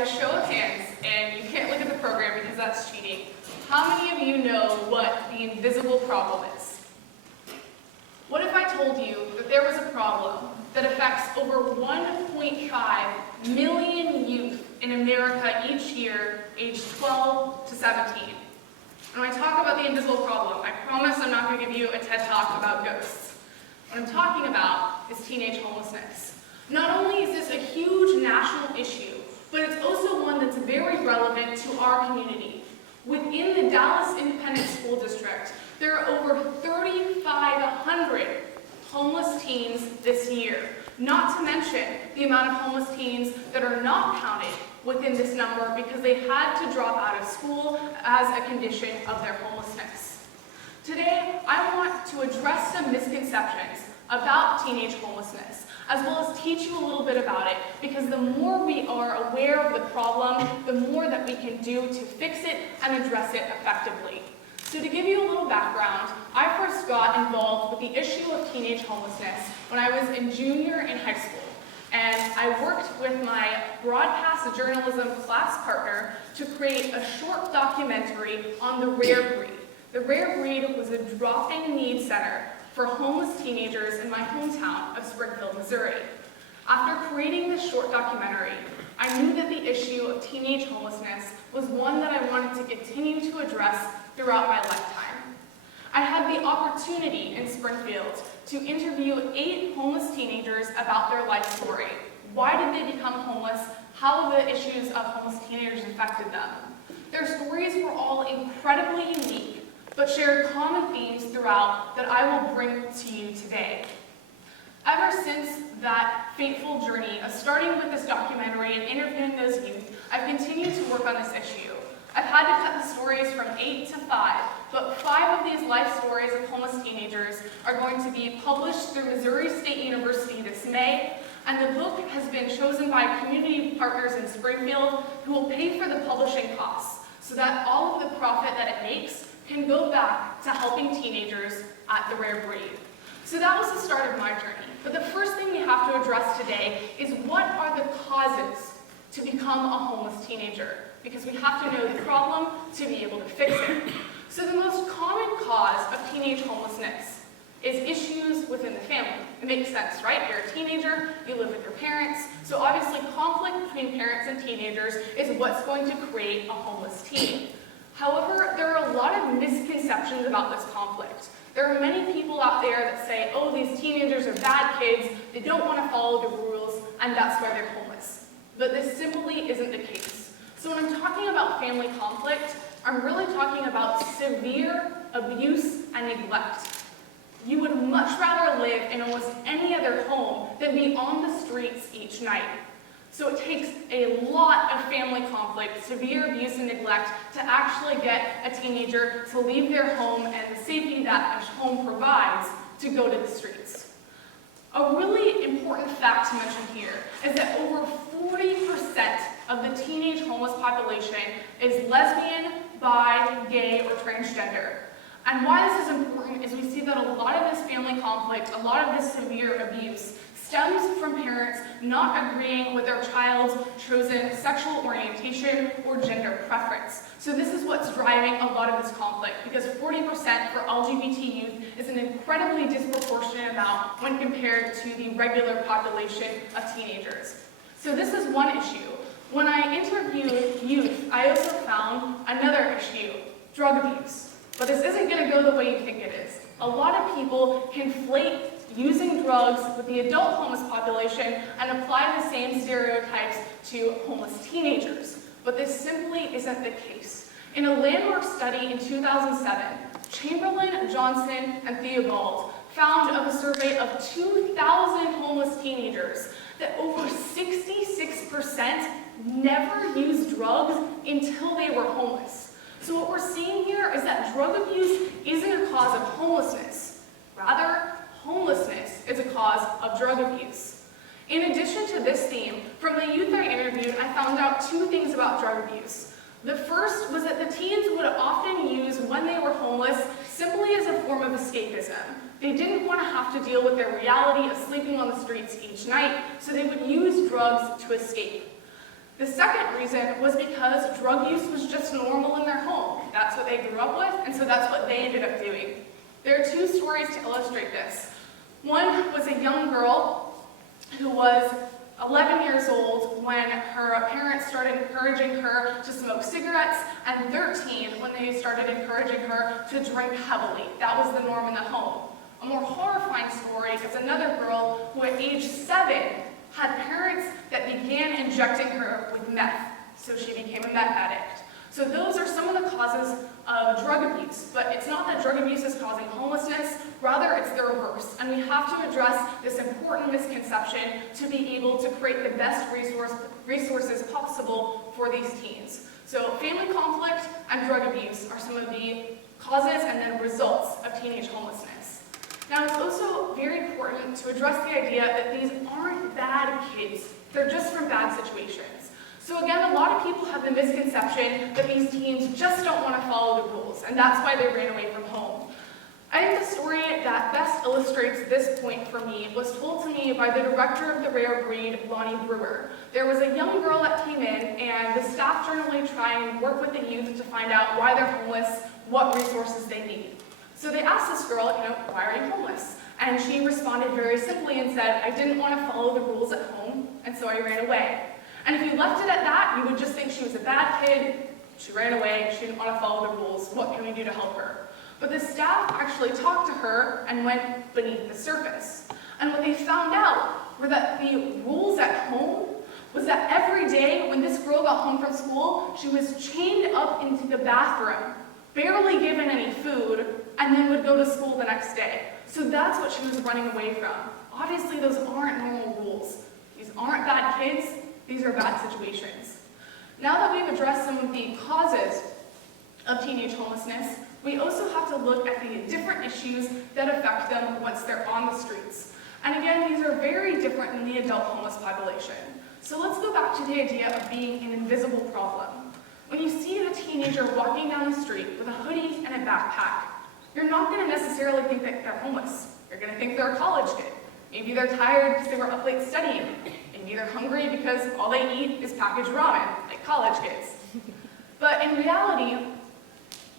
by a show of hands, and you can't look at the program because that's cheating, how many of you know what the invisible problem is? What if I told you that there was a problem that affects over 1.5 million youth in America each year, aged 12 to 17? And when I talk about the invisible problem, I promise I'm not going to give you a TED Talk about ghosts. What I'm talking about is teenage homelessness. Not only is this a huge national issue, but it's also one that's very relevant to our community. Within the Dallas Independent School District, there are over 3,500 homeless teens this year, not to mention the amount of homeless teens that are not counted within this number because they had to drop out of school as a condition of their homelessness. Today, I want to address some misconceptions about teenage homelessness, as well as teach you a little bit about it, because the more we are aware of the problem, the more that we can do to fix it and address it effectively. So to give you a little background, I first got involved with the issue of teenage homelessness when I was a junior in high school. And I worked with my broadcast journalism class partner to create a short documentary on the Rare Breed. The Rare Breed was a drop-in need center for homeless teenagers in my hometown of Springfield, Missouri. After creating this short documentary, I knew that the issue of teenage homelessness was one that I wanted to continue to address throughout my lifetime. I had the opportunity in Springfield to interview 8 homeless teenagers about their life story. Why did they become homeless? How the issues of homeless teenagers affected them. Their stories were all incredibly unique, but shared common themes throughout that I will bring to you today. Ever since that fateful journey of starting with this documentary and interviewing those youth, I've continued to work on this issue. I've had to cut the stories from 8 to 5, but 5 of these life stories of homeless teenagers are going to be published through Missouri State University this May, and the book has been chosen by community partners in Springfield who will pay for the publishing costs so that all of the profit that it makes can go back to helping teenagers at the Rare Breed. So that was the start of my journey. But the first thing we have to address today is what are the causes to become a homeless teenager? Because we have to know the problem to be able to fix it. So the most common cause of teenage homelessness is issues within the family. It makes sense, right? You're a teenager, you live with your parents, so obviously conflict between parents and teenagers is what's going to create a homeless teen. However, there are a lot of misconceptions about this conflict. There are many people out there that say, oh, these teenagers are bad kids, they don't want to follow the rules, and that's why they're homeless. But this simply isn't the case. So when I'm talking about family conflict, I'm really talking about severe abuse and neglect. You would much rather live in almost any other home than be on the streets each night. So it takes a lot of family conflict, severe abuse and neglect to actually get a teenager to leave their home and the safety that a home provides to go to the streets. A really important fact to mention here is that over 40% of the teenage homeless population is lesbian, bi, gay, or transgender. And why this is important is we see that a lot of this family conflict, a lot of this severe abuse, stems from parents not agreeing with their child's chosen sexual orientation or gender preference. So this is what's driving a lot of this conflict, because 40% for LGBT youth is an incredibly disproportionate amount when compared to the regular population of teenagers. So this is one issue. When I interviewed youth, I also found another issue, drug abuse. But this isn't going to go the way you think it is. A lot of people conflate using drugs with the adult homeless population and apply the same stereotypes to homeless teenagers. But this simply isn't the case. In a landmark study in 2007, Chamberlain, Johnson, and Theobald found of a survey of 2,000 homeless teenagers that over 66% never used drugs until they were homeless. So what we're seeing here is that drug abuse isn't a cause of homelessness. Rather, homelessness is a cause of drug abuse. In addition to this theme, from the youth I interviewed, I found out 2 things about drug abuse. The first was that the teens would often use when they were homeless simply as a form of escapism. They didn't want to have to deal with their reality of sleeping on the streets each night, so they would use drugs to escape. The second reason was because drug use was just normal in their home. That's what they grew up with, and so that's what they ended up doing. There are two stories to illustrate this. One was a young girl who was 11 years old when her parents started encouraging her to smoke cigarettes, and 13 when they started encouraging her to drink heavily. That was the norm in the home. A more horrifying story is another girl who at age 7 had parents that began injecting her with meth, so she became a meth addict. So those are some of the causes of drug abuse, but it's not that drug abuse is causing homelessness, rather it's the reverse. And we have to address this important misconception to be able to create the best resources possible for these teens. So family conflict and drug abuse are some of the causes and then results of teenage homelessness. Now it's also very important to address the idea that these aren't bad kids, they're just from bad situations. So again, a lot of people have the misconception that these teens just don't want to follow the rules, and that's why they ran away from home. I think the story that best illustrates this point for me was told to me by the director of the Rare Breed, Lonnie Brewer. There was a young girl that came in, and the staff generally try and work with the youth to find out why they're homeless, what resources they need. So they asked this girl, why are you homeless? And she responded very simply and said, I didn't want to follow the rules at home, and so I ran away. And if you left it at that, you would just think she was a bad kid, she ran away, she didn't want to follow the rules, what can we do to help her? But the staff actually talked to her and went beneath the surface. And what they found out were that the rules at home was that every day when this girl got home from school, she was chained up into the bathroom, barely given any food, and then would go to school the next day. So that's what she was running away from. Obviously, those aren't normal rules. These aren't bad kids. These are bad situations. Now that we've addressed some of the causes of teenage homelessness, we also have to look at the different issues that affect them once they're on the streets. And again, these are very different than the adult homeless population. So let's go back to the idea of being an invisible problem. When you see a teenager walking down the street with a hoodie and a backpack, you're not going to necessarily think that they're homeless. You're going to think they're a college kid. Maybe they're tired because they were up late studying. Maybe they're hungry because all they eat is packaged ramen, like college kids. But in reality,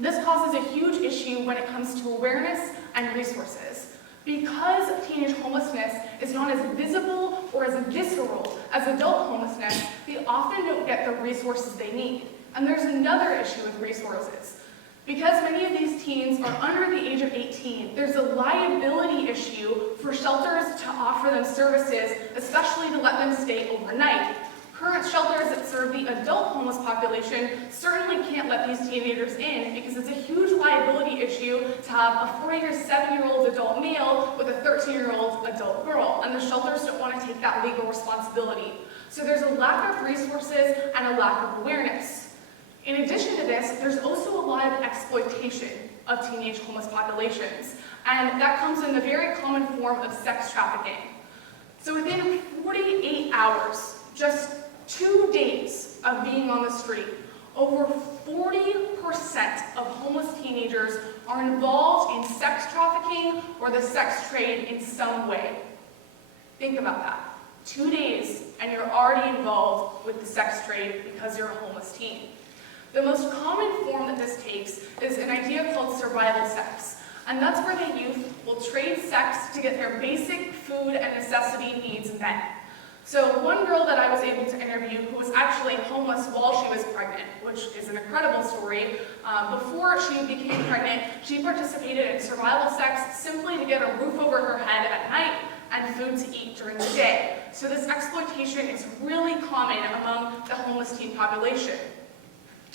this causes a huge issue when it comes to awareness and resources. Because teenage homelessness is not as visible or as visceral as adult homelessness, they often don't get the resources they need. And there's another issue with resources. Because many of these teens are under the age of 18, there's a liability issue for shelters to offer them services, especially to let them stay overnight. Current shelters that serve the adult homeless population certainly can't let these teenagers in because it's a huge liability issue to have a 40 or 7-year-old adult male with a 13-year-old adult girl, and the shelters don't want to take that legal responsibility. So there's a lack of resources and a lack of awareness. In addition to this, there's also a lot of exploitation of teenage homeless populations, and that comes in the very common form of sex trafficking. So within 48 hours, just 2 days of being on the street, over 40% of homeless teenagers are involved in sex trafficking or the sex trade in some way. Think about that. 2 days, and you're already involved with the sex trade because you're a homeless teen. The most common form that this takes is an idea called survival sex, and that's where the youth will trade sex to get their basic food and necessity needs met. So one girl that I was able to interview who was actually homeless while she was pregnant, which is an incredible story, before she became pregnant, she participated in survival sex simply to get a roof over her head at night and food to eat during the day. So this exploitation is really common among the homeless teen population.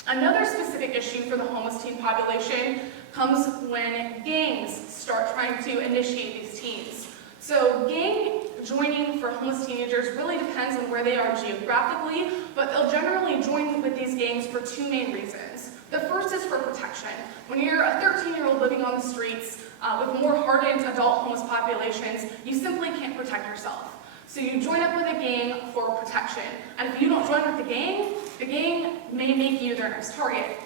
Another specific issue for the homeless teen population comes when gangs start trying to initiate these teens. So gang joining for homeless teenagers really depends on where they are geographically, but they'll generally join with these gangs for 2 main reasons. The first is for protection. When you're a 13-year-old living on the streets with more hardened adult homeless populations, you simply can't protect yourself. So you join up with a gang for protection. And if you don't join with the gang may make you their next target.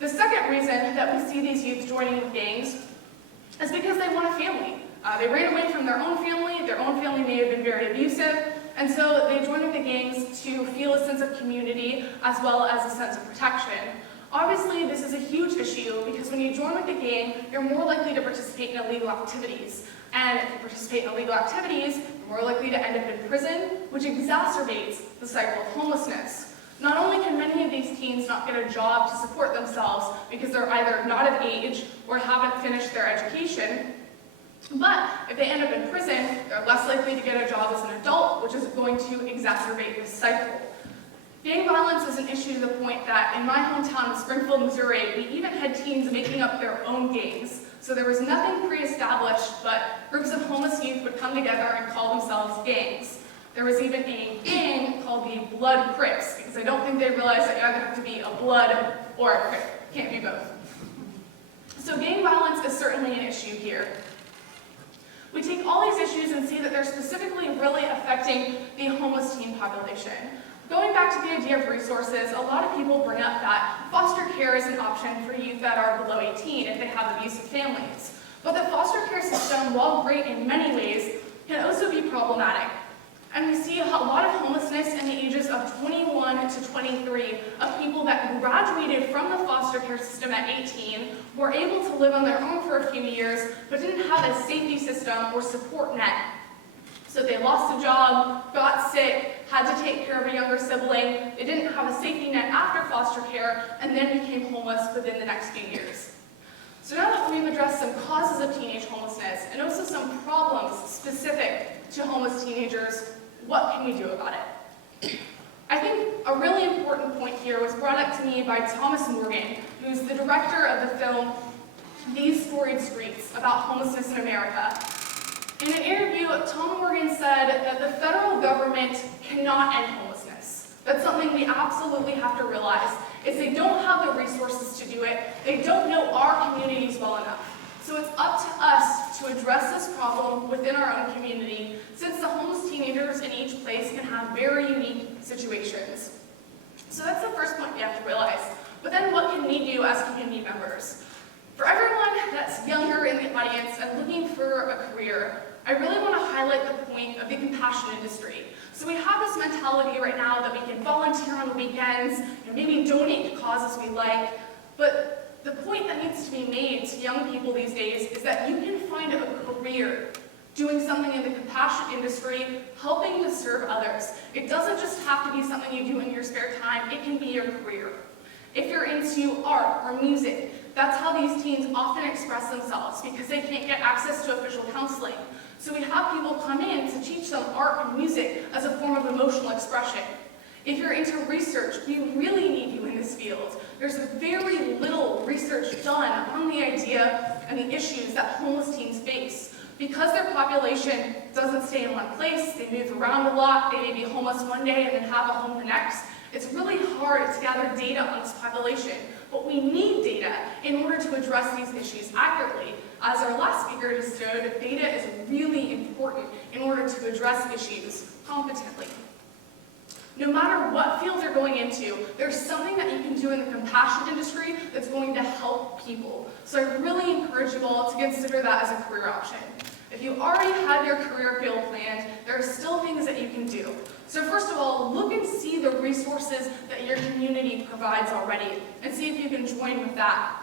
The second reason that we see these youth joining with gangs is because they want a family. They ran away from their own family may have been very abusive, and so they join with the gangs to feel a sense of community as well as a sense of protection. Obviously, this is a huge issue because when you join with the gang, you're more likely to participate in illegal activities. And if you participate in illegal activities, you're more likely to end up in prison, which exacerbates the cycle of homelessness. Not only can many of these teens not get a job to support themselves because they're either not of age or haven't finished their education, but if they end up in prison, they're less likely to get a job as an adult, which is going to exacerbate this cycle. Gang violence is an issue to the point that in my hometown of Springfield, Missouri, we even had teens making up their own gangs. So there was nothing pre-established, but groups of homeless youth would come together and call themselves gangs. There was even a gang called the Blood Crips, because I don't think they realized that you either have to be a blood or a crip. Can't be both. So gang violence is certainly an issue here. We take all these issues and see that they're specifically really affecting the homeless teen population. Going back to the idea of resources, a lot of people bring up that foster care is an option for youth that are below 18 if they have abusive families. But the foster care system, while great in many ways, can also be problematic. And we see a lot of homelessness in the ages of 21 to 23 of people that graduated from the foster care system at 18, were able to live on their own for a few years, but didn't have a safety system or support net. So they lost a job, got sick, had to take care of a younger sibling, they didn't have a safety net after foster care, and then became homeless within the next few years. So now that we've addressed some causes of teenage homelessness, and also some problems specific to homeless teenagers, what can we do about it? I think a really important point here was brought up to me by Thomas Morgan, who's the director of the film These Storied Streets about homelessness in America. In an interview, Tom Morgan said that the federal government cannot end homelessness. That's something we absolutely have to realize, is they don't have the resources to do it, they don't know our communities well enough. So it's up to us to address this problem within our own community, since the homeless teenagers in each place can have very unique situations. So that's the first point we have to realize. But then what can we do as community members? For everyone that's younger in the audience and looking for a career, I really want to highlight the point of the compassion industry. So we have this mentality right now that we can volunteer on the weekends, maybe donate to causes we like, but the point that needs to be made to young people these days is that you can find a career doing something in the compassion industry, helping to serve others. It doesn't just have to be something you do in your spare time, it can be your career. If you're into art or music, that's how these teens often express themselves because they can't get access to official counseling. So we have people come in to teach them art and music as a form of emotional expression. If you're into research, we really need you in this field. There's very little research done on the idea and the issues that homeless teens face. Because their population doesn't stay in one place, they move around a lot, they may be homeless one day and then have a home the next, it's really hard to gather data on this population. But we need data in order to address these issues accurately. As our last speaker just showed, data is really important in order to address issues competently. No matter what field you're going into, there's something that you can do in the compassion industry that's going to help people. So I really encourage you all to consider that as a career option. If you already have your career field planned, there are still things that you can do. So first of all, look and see the resources that your community provides already, and see if you can join with that.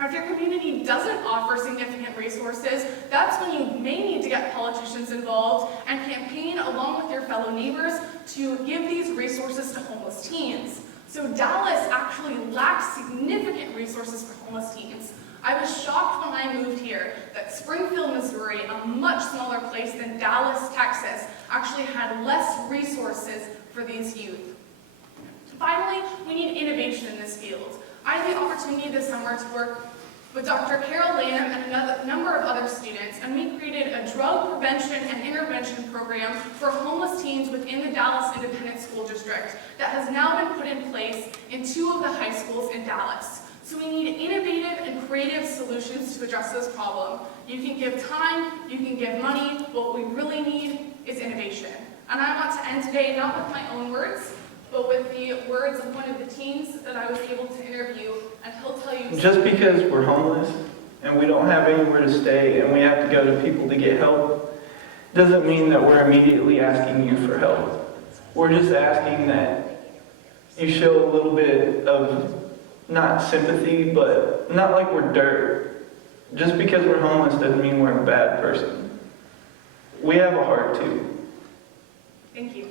If your community doesn't offer significant resources, that's when you may need to get politicians involved and campaign along with your fellow neighbors to give these resources to homeless teens. So Dallas actually lacks significant resources for homeless teens. I was shocked when I moved here that Springfield, Missouri, a much smaller place than Dallas, Texas, actually had less resources for these youth. Finally, we need innovation in this field. I had the opportunity this summer to work with Dr. Carol Lamb and a number of other students, and we created a drug prevention and intervention program for homeless teens within the Dallas Independent School District that has now been put in place in 2 of the high schools in Dallas. So we need innovative and creative solutions to address this problem. You can give time, you can give money, but what we really need is innovation. And I want to end today not with my own words, but with the words of one of the teens that I was able to interview, and he'll tell you— Just because we're homeless and we don't have anywhere to stay and we have to go to people to get help, doesn't mean that we're immediately asking you for help. We're just asking that you show a little bit of, not sympathy, but not like we're dirt. Just because we're homeless doesn't mean we're a bad person. We have a heart too. Thank you.